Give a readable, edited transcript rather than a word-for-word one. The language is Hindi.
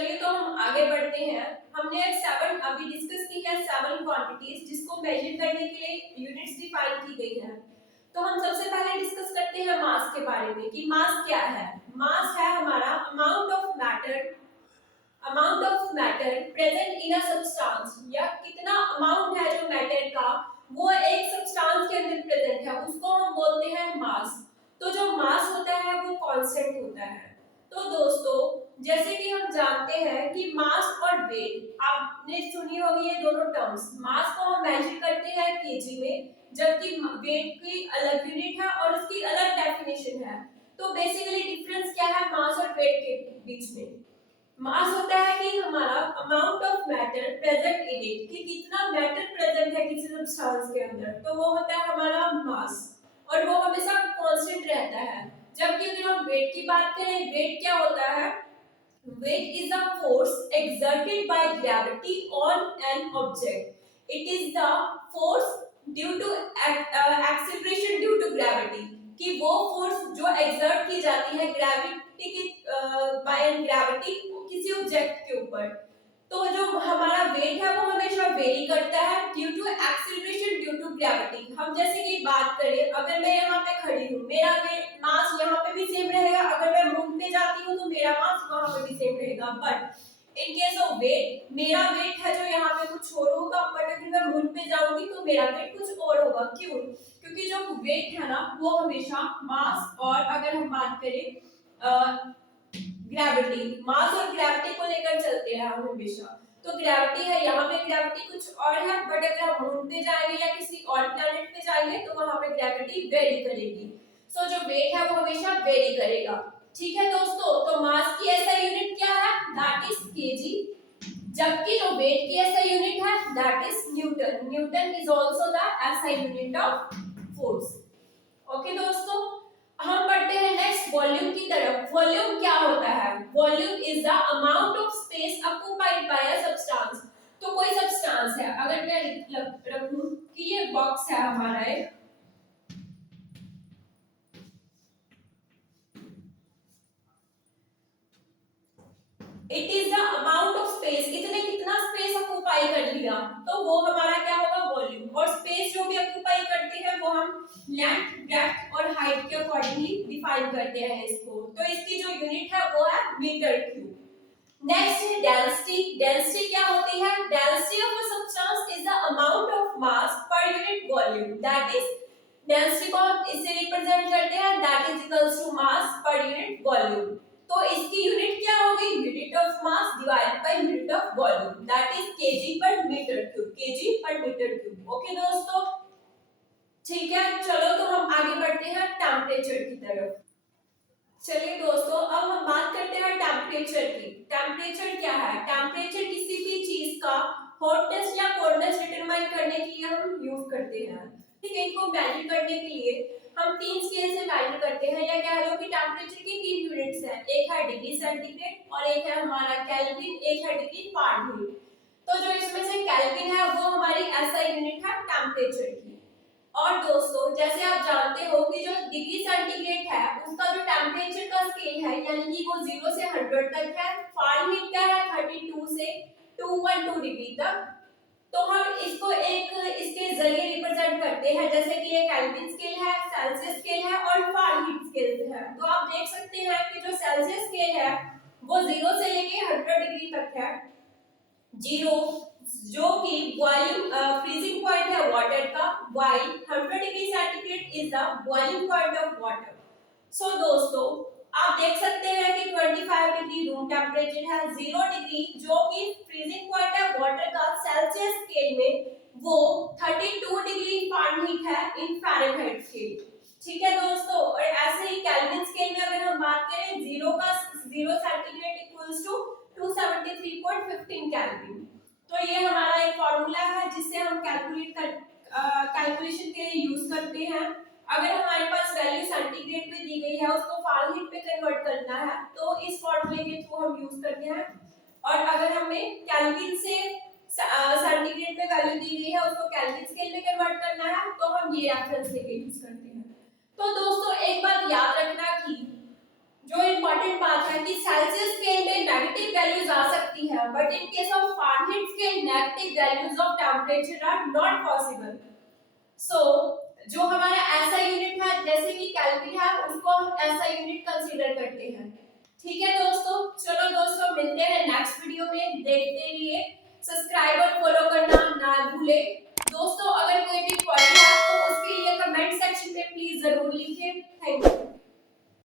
चलिए तो हम आगे बढ़ते हैं। हमने सेवन अभी डिस्कस की है, सेवन क्वांटिटीज जिसको मेजर करने के लिए यूनिट्स डिफाइन की गई है। तो हम सबसे पहले डिस्कस करते हैं मास के बारे में कि मास क्या है। मास है हमारा amount of matter present in a substance, या कितना अमाउंट है जो मैटर का वो एक सब्सटेंस के अंदर प्रेजेंट है, उसको हम बोलते हैं मास। तो जो मास होता है वो कांस्टेंट होता है। तो दोस्तों जैसे कि हम जानते हैं कि मास और वेट, आपने सुनी होगी ये दोनों टर्म्स। मास को हम मेजर करते हैं केजी में, जबकि वेट की अलग यूनिट है और उसकी अलग डेफिनेशन है। तो बेसिकली डिफरेंस क्या है मास और वेट के बीच में? मास होता है कि हमारा amount of matter present in it, कि कितना मैटर प्रेजेंट है किसी सब्सटेंस के अंदर, तो वो होता है हमारा मास, और वो हमेशा कांस्टेंट रहता है। जबकि अगर हम वेट की बात करें, वेट क्या होता है? Weight is a force exerted by gravity on an object. It is the force due to acceleration due to gravity. कि वो फोर्स जो एक्सर्ट की जाती है ग्रेविटी की बाय ग्रेविटी किसी ऑब्जेक्ट के ऊपर। तो जो हमारा वेट है वो हमेशा वेरी करता है due to acceleration due to gravity. हम जैसे कि बात करें, अगर मैं यहाँ पे खड़ी हूँ, मेरा वेट मास यहाँ पे भी सेम रहेगा, अगर मैं मून पे जाती हूँ तो मेरा मास वहां पे भी सेम रहेगा। But in case of weight, मेरा वेट है जो यहाँ पे कुछ और होगा, बट अगर मैं मून पे जाऊंगी तो मेरा वेट कुछ और होगा। क्यों? क्योंकि जो वेट है ना वो हमेशा मास और अगर हम बात करें ग्रेविटी, मास और ग्रेविटी को लेकर चलते हैं हम हमेशा। तो ग्रेविटी है यहाँ पे, ग्रेविटी कुछ और है, बट अगर हम मून पे जाएंगे या किसी और प्लैनेट पे जाएंगे तो वहां पे ग्रेविटी वेरी करेगी। सो जो वेट है वो हमेशा वेरी करेगा। ठीक है दोस्तों, तो मास की ऐसा यूनिट क्या है? That is KG. जबकि जो वेट की ऐसा यूनिट है that is Newton. Newton is also the ऐसा यूनिट ऑफ फोर्स। ओके दोस्तों, हम बढ़ते हैं नेक्स्ट वॉल्यूम की तरफ। वॉल्यूम क्या होता है? Volume is the amount of space occupied by a substance. तो कोई सब्सटेंस है, अगर मैं रखूं कि ये बॉक्स है हमारा एक, it is the amount of space, इतने कितना स्पेस ऑक्युपाई कर लिया, तो वो हमारा क्या होगा? वॉल्यूम। और स्पेस जो भी ऑक्युपाई करते हैं वो हम लेंथ, ब्रेड्थ और हाइट के अकॉर्डिंगली डिफाइन करते हैं इसको। तो इसकी जो यूनिट है वो है मीटर क्यूब। नेक्स्ट है डेंसिटी। डेंसिटी क्या होती है? Density of a substance is the amount of mass per unit volume. That is density को हम इससे रिप्रेजेंट करते हैं, that is equals to mass per unit volume. तो इसकी यूनिट क्या होगी? Unit of mass divided by unit of volume, that is KG per metre cube. KG per metre cube. Okay दोस्तों, ठीक है, चलो तो हम आगे बढ़ते हैं टेम्परेचर की तरफ। चलिए दोस्तों, अब हम बात करते हैं टेम्परेचर की। टेम्परेचर क्या है? टेम्परेचर किसी भी चीज का हॉटनेस या कोल्डनेस डिटरमाइन करने के लिए हम यूज करते हैं। ठीक है, इनको मेजर करने के लिए हम तीन स्केल से मेजर करते हैं, या कह लो कि टेम्परेचर की तीन यूनिट्स हैं। एक है डिग्री सेंटीग्रेड और एक है हमारा केल्विन, एक है डिग्री फारेनहीट। तो जो इसमें से केल्विन है वो हमारी ऐसा यूनिट है टेम्परेचर की। और दोस्तों जैसे आप जानते हो कि जो डिग्री सेंटीग्रेड है उसका जो टेम्परेचर का स्केल है यानी कि वो 0 से 100 तक है। फारेनहीट का है 32 से 212 डिग्री तक। तो हम इसको एक इसके जरिए रिप्रेजेंट करते हैं, जैसे कि ये केल्विन स्केल है, सेल्सियस स्केल है और फारेनहीट स्केल है। तो आप देख सकते हैं कि जो सेल्सियस स्केल है वो 0 से लेके 100 डिग्री तक है। 0 जो कि बॉइलिंग फ्रीजिंग पॉइंट है वाटर का, while 100 degree centigrade is the boiling point of water. So दोस्तों आप देख सकते हैं कि 25 डिग्री रूम टेम्परेचर है, 0 डिग्री जो कि फ्रीजिंग पॉइंट है वाटर का सेल्सियस स्केल में, वो 32 डिग्री फारेनहीट है इन फ़ारेनहाइट स्केल। ठीक है दोस्तों, और ऐसे ही केल्विन स्केल में अगर हम बात करें 0 सेंटीग्रेड इक्वल्स टू 273.15 केल्विन। तो ये हमारा एक फॉर्मूला है जिससे हम कैलकुलेशन के लिए यूज करते हैं। अगर हमारे पास वैल्यू सेंटीग्रेड पे दी गई है उसको फारेनहीट पे कन्वर्ट करना है तो इस फॉर्मूले के थ्रू हम यूज करते हैं। और अगर हमें केल्विन से सेंटीग्रेड पे वैल्यू दी गई है उसको केल्विन स्केल में कन्वर्ट करना है तो हम ये रेफरेंस लेके यूज करते हैं। तो दोस्तों एक बात याद रखना कि जो इम्पोर्टेंट बात है कि सेल्सियस स्केल में नेगेटिव वैल्यूज आ सकती है, but in case of Fahrenheit scale negative values of temperature are not possible. So जो हमारा ऐसा यूनिट है जैसे कि केल्विन है, उसको हम ऐसा यूनिट कंसीडर करते हैं। ठीक है दोस्तों, चलो दोस्तों मिलते हैं नेक्स्ट वीडियो में। देखते रहिए, सब्सक्राइब और फॉलो करना ना भूलें।